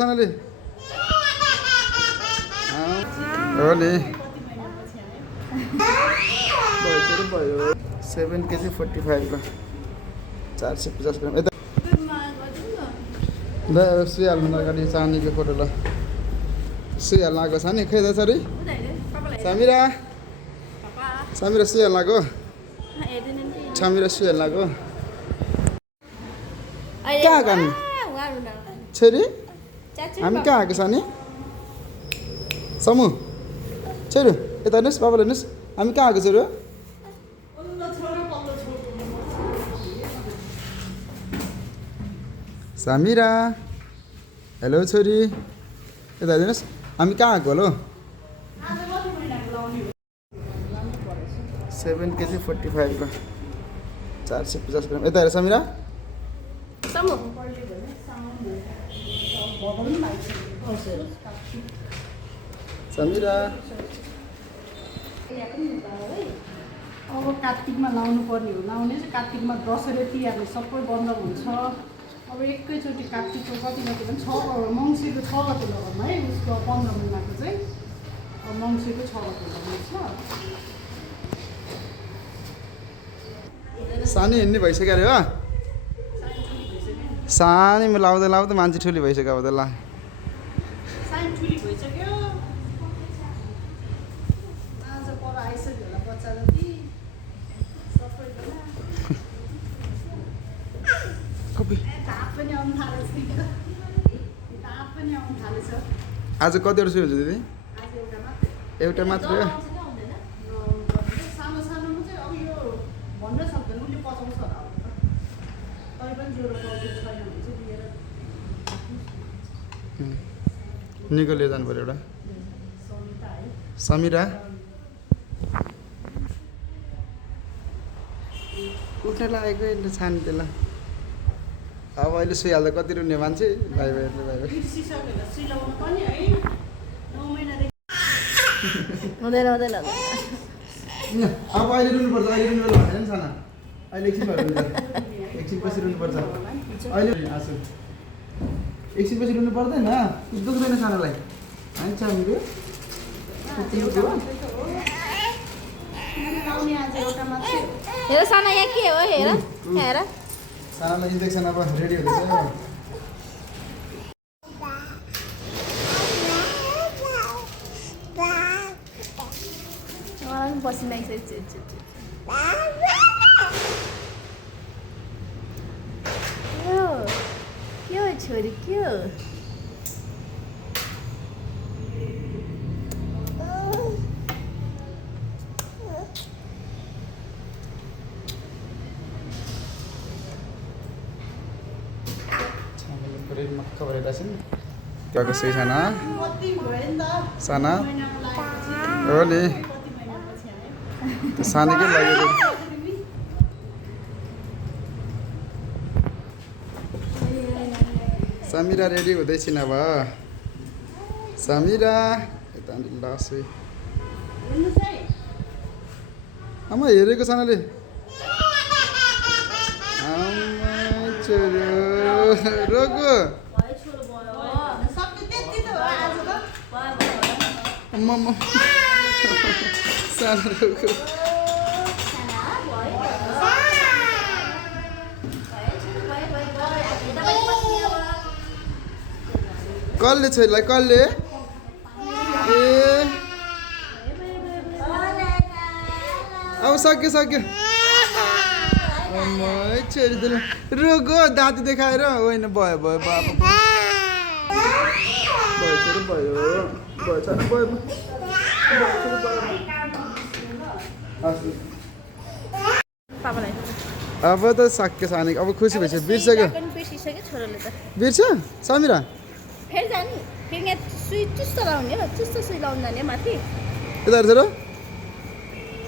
सानाले हो नि 7 केजी 45 ल 450 ग्राम यता ल सुइहाल्नु अगाडि चानीको फोटो ल सुइहाल्नु आएको छ नि खै त सरी समिरा समिरा सुइहाल्नु आएको समिरा सुइहाल्नु आएको कहाँ गयो छोरी हामी कहाँ आएको छ नि समु छोरी यता हेर्नुहोस् बाबाले हेर्नुहोस् हामी कहाँ आएको छोरी समिरा हेलो छोरी यता हेर्नुहोस् हामी कहाँ आएको हेलो 7 केजी 45 ल 450 ग्राम यता हेर समिरा समिरा अब कार्तिकमा लाउनु पर्ने हो लाउने चाहिँ कार्तिकमा दसैँ र तिहारले सबै बन्द हुन्छ अब एकैचोटि कार्तिकको कति गति पनि 6 मङ्सिरको 6 गति लगाउनु है उसको 15 महिनाको चाहिँ अब मङ्सिरको 6 गति लगाउनु सानी हिँड्ने भइसक्यो अरे हो सानीमा लाउँदै लाउँदै मान्छे ठुली भइसक्यो अब त ल साइन ठुली भइसक्यो आज पर आइसक्यो होला बच्चा जति सबैजना धाप पनि आउनु थालेछ धाप पनि आउनु थालेछ आज कतिवटा सुई हुन्छ दिदी आज एउटा मात्र हो सानो सानोमा चाहिँ अब यो भन्न सक्दैन उसले पचाउँछ होला अब तै पनि ज्वरो पाउँछ छैन भने चाहिँ दिएर निको लिएर जानु पऱ्यो एउटा समिता है समिरा उठ्न लागेको यसले छानी त्यसलाई अब अहिले सुइहाल्दा कति रुने मान्छे भाइ भाइहरूले भाइ भाइ बिर्सिसकेर सिलाउनु पनि है 9 महिनादेखि हुँदैन अब अहिले रुनुपर्छ अहिले रुनु बेला भनेन साना अहिले एकछिन भएर रुन्छ एकछिन पछि रुनुपर्छ अहिले आसु एकछिन पछि रुनु पर्दैन दुख्दैन सानालाई हान्छ मेरो लाउने आज एउटा मात्रै हो हेर साना यहाँ के हो हेर हेर सानालाई इन्जेक्सन अब रेडी हुँदैछ मलाई पनि पसिना आइसक्यो के हो छोरी के हो मक्क भएर छ नि त्यहाँको सही साना कति भयो नि त साना महिनाको लागेपछि हो नि कति महिनापछि आयो त्यो सानैकै लागेको समिरा रेडी हुँदैछिन् अब समिरा यता लासै हेर्नुहोस् है आमा हेरेको सानाले आमा छोरो रोको सक्यो त्यति त हो आज त अम्मा सानो रोको कसले छोरीलाई कसले ए अब सक्यो सक्यो अम्मै छोरी त रोगो दाँती देखाएर होइन भयो भयो बाबा भयो छोरी भयो भयो छैन भयो पापालाई अब त सक्यो सानी अब खुसी भइसक्यो बिर्सक्यो बिर्सिसक्यो छोराले त बिर्छ समिरा फेरि जाने फेरि यहाँ सुई चुस्त लाउने हो चुस्त सुई लाउनु जाने हो माथि यता हेर्छ र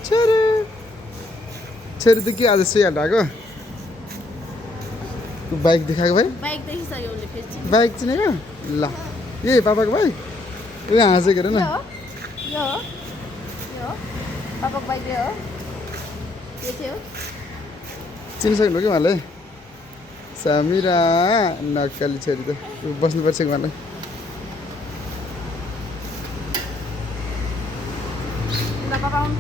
छोरो छोरी त के आज सुइहाल्नु आएको बाइक देखाएको भाइ बाइक देखिसक्यो उसले फेरि चिन्ने। बाइक चिनेको ल ए पापाको बाइक उयो हाँसेको हेर न यो हो यो हो यो हो पापाको बाइक यो हो यो चाहिँ हो चिनिसक्नु कि उहाँलाई समिरा नक्कली छोरी त बस्नुपर्छ कि उहाँलाई ल पापा आउनु